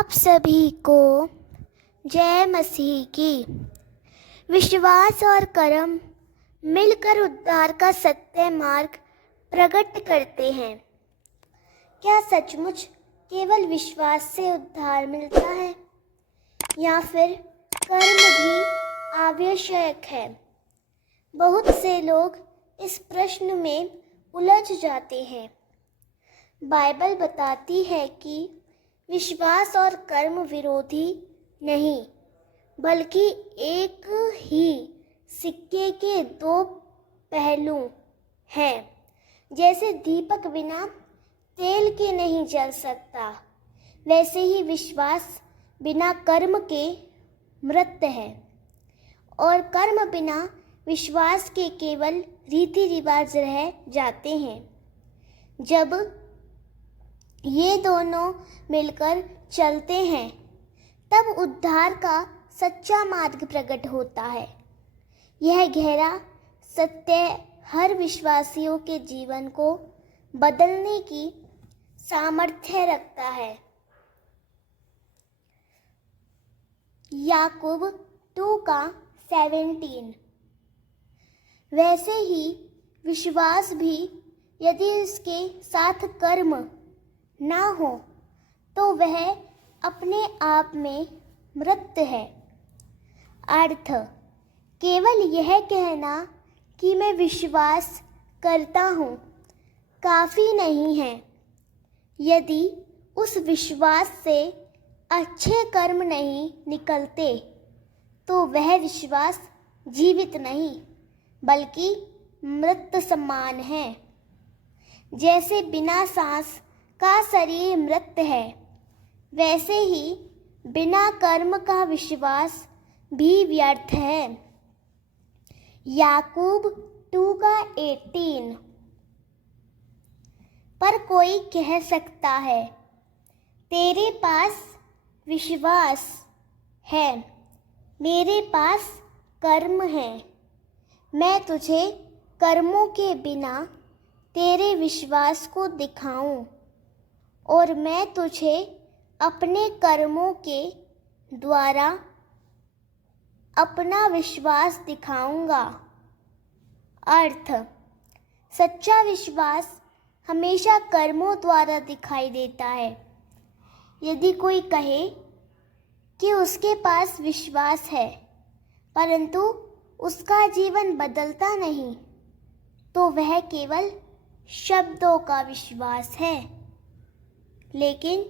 आप सभी को जय मसीह की। विश्वास और कर्म मिलकर उद्धार का सत्य मार्ग प्रकट करते हैं। क्या सचमुच केवल विश्वास से उद्धार मिलता है या फिर कर्म भी आवश्यक है? बहुत से लोग इस प्रश्न में उलझ जाते हैं। बाइबल बताती है कि विश्वास और कर्म विरोधी नहीं, बल्कि एक ही सिक्के के दो पहलू हैं। जैसे दीपक बिना तेल के नहीं जल सकता, वैसे ही विश्वास बिना कर्म के मृत है और कर्म बिना विश्वास के केवल रीति रिवाज रह जाते हैं। जब ये दोनों मिलकर चलते हैं तब उद्धार का सच्चा मार्ग प्रकट होता है। यह गहरा सत्य हर विश्वासियों के जीवन को बदलने की सामर्थ्य रखता है। याकूब 2:17। वैसे ही विश्वास भी यदि इसके साथ कर्म ना हो तो वह अपने आप में मृत है। अर्थ केवल यह कहना कि मैं विश्वास करता हूँ काफ़ी नहीं है। यदि उस विश्वास से अच्छे कर्म नहीं निकलते तो वह विश्वास जीवित नहीं बल्कि मृत समान है। जैसे बिना सांस का शरीर मृत है, वैसे ही बिना कर्म का विश्वास भी व्यर्थ है। याकूब 2:18। पर कोई कह सकता है, तेरे पास विश्वास है, मेरे पास कर्म है। मैं तुझे कर्मों के बिना तेरे विश्वास को दिखाऊं और मैं तुझे अपने कर्मों के द्वारा अपना विश्वास दिखाऊंगा। अर्थ सच्चा विश्वास हमेशा कर्मों द्वारा दिखाई देता है। यदि कोई कहे कि उसके पास विश्वास है परंतु उसका जीवन बदलता नहीं, तो वह केवल शब्दों का विश्वास है। लेकिन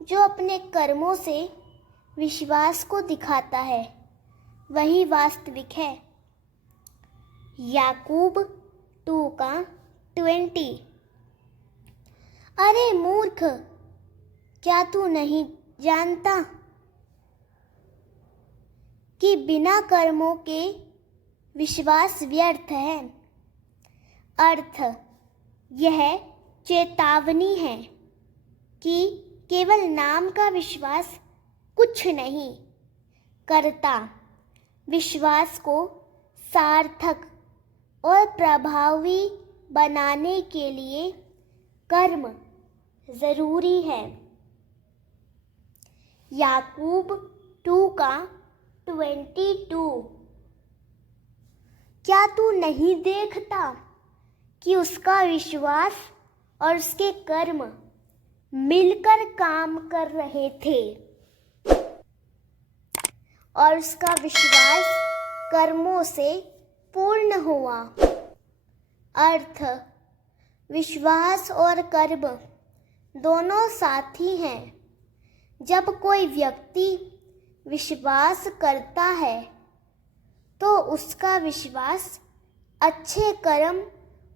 जो अपने कर्मों से विश्वास को दिखाता है वही वास्तविक है। याकूब 2:20। अरे मूर्ख, क्या तू नहीं जानता कि बिना कर्मों के विश्वास व्यर्थ है? अर्थ यह चेतावनी है कि केवल नाम का विश्वास कुछ नहीं करता। विश्वास को सार्थक और प्रभावी बनाने के लिए कर्म जरूरी है। याकूब 2:22। क्या तू नहीं देखता कि उसका विश्वास और उसके कर्म मिलकर काम कर रहे थे और उसका विश्वास कर्मों से पूर्ण हुआ? अर्थ विश्वास और कर्म दोनों साथी हैं। जब कोई व्यक्ति विश्वास करता है तो उसका विश्वास अच्छे कर्म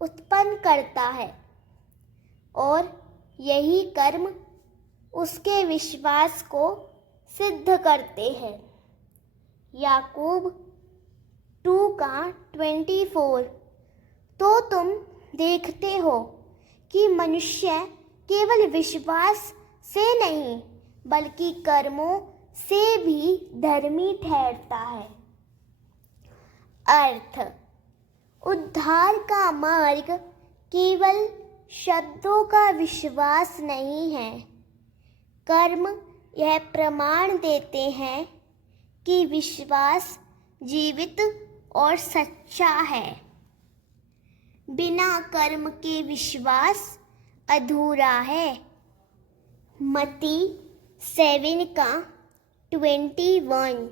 उत्पन्न करता है और यही कर्म उसके विश्वास को सिद्ध करते हैं। याकूब 2:24। तो तुम देखते हो कि मनुष्य केवल विश्वास से नहीं बल्कि कर्मों से भी धर्मी ठहरता है। अर्थ उद्धार का मार्ग केवल शब्दों का विश्वास नहीं है, कर्म यह प्रमाण देते हैं कि विश्वास जीवित और सच्चा है। बिना कर्म के विश्वास अधूरा है। मत्ती 7:21।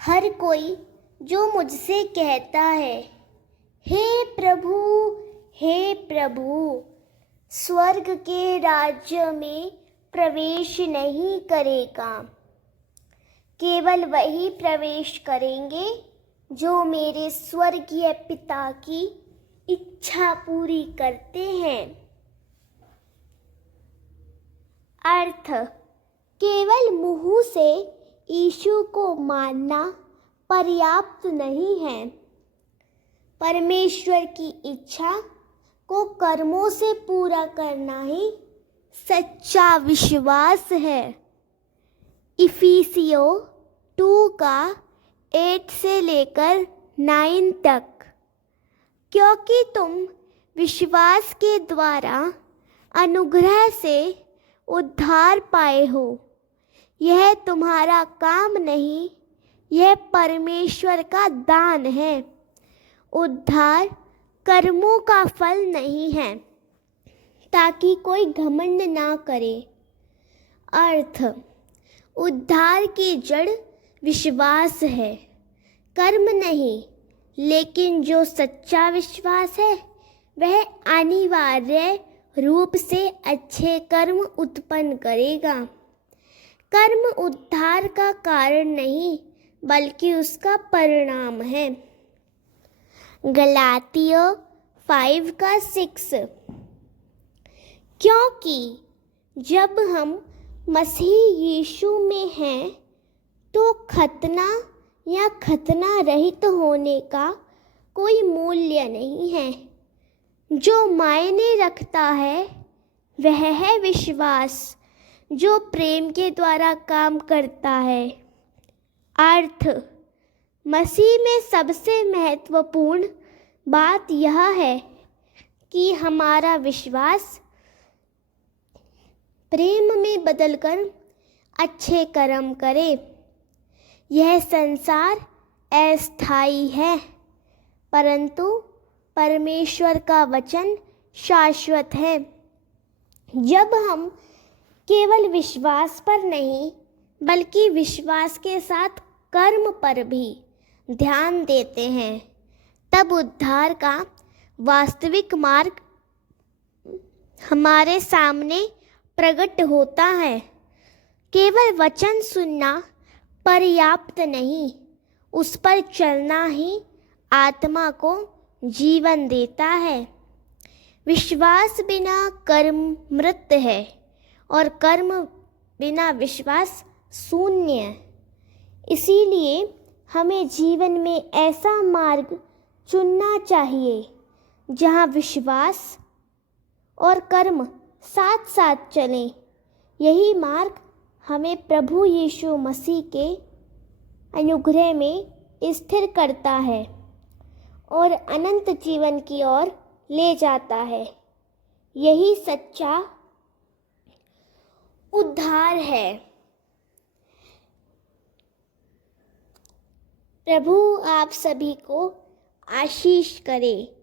हर कोई जो मुझसे कहता है, हे प्रभु, हे प्रभु, स्वर्ग के राज्य में प्रवेश नहीं करेगा। केवल वही प्रवेश करेंगे जो मेरे स्वर्गीय पिता की इच्छा पूरी करते हैं। अर्थ: केवल मुंह से यीशु को मानना पर्याप्त नहीं है। परमेश्वर की इच्छा को कर्मों से पूरा करना ही सच्चा विश्वास है। इफिसियों 2 का 8 से लेकर 9 तक। क्योंकि तुम विश्वास के द्वारा अनुग्रह से उद्धार पाए हो। यह तुम्हारा काम नहीं, यह परमेश्वर का दान है। उद्धार कर्मों का फल नहीं है, ताकि कोई घमंड ना करे। अर्थ: उद्धार की जड़ विश्वास है, कर्म नहीं। लेकिन जो सच्चा विश्वास है वह अनिवार्य रूप से अच्छे कर्म उत्पन्न करेगा। कर्म उद्धार का कारण नहीं, बल्कि उसका परिणाम है। गलातियों 5:6। क्योंकि जब हम मसीह यीशु में हैं तो खतना या खतना रहित होने का कोई मूल्य नहीं है। जो मायने रखता है वह है विश्वास, जो प्रेम के द्वारा काम करता है। अर्थ: मसीह में सबसे महत्वपूर्ण बात यह है कि हमारा विश्वास प्रेम में बदलकर अच्छे कर्म करे। यह संसार अस्थायी है, परंतु परमेश्वर का वचन शाश्वत है। जब हम केवल विश्वास पर नहीं, बल्कि विश्वास के साथ कर्म पर भी ध्यान देते हैं, तब उद्धार का वास्तविक मार्ग हमारे सामने प्रकट होता है। केवल वचन सुनना पर्याप्त नहीं, उस पर चलना ही आत्मा को जीवन देता है। विश्वास बिना कर्म मृत है, और कर्म बिना विश्वास शून्य। इसीलिए हमें जीवन में ऐसा मार्ग चुनना चाहिए जहाँ विश्वास और कर्म साथ साथ चलें। यही मार्ग हमें प्रभु यीशु मसीह के अनुग्रह में स्थिर करता है और अनंत जीवन की ओर ले जाता है। यही सच्चा उद्धार है। प्रभु आप सभी को आशीष करे।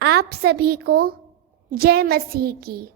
आप सभी को जय मसीह की।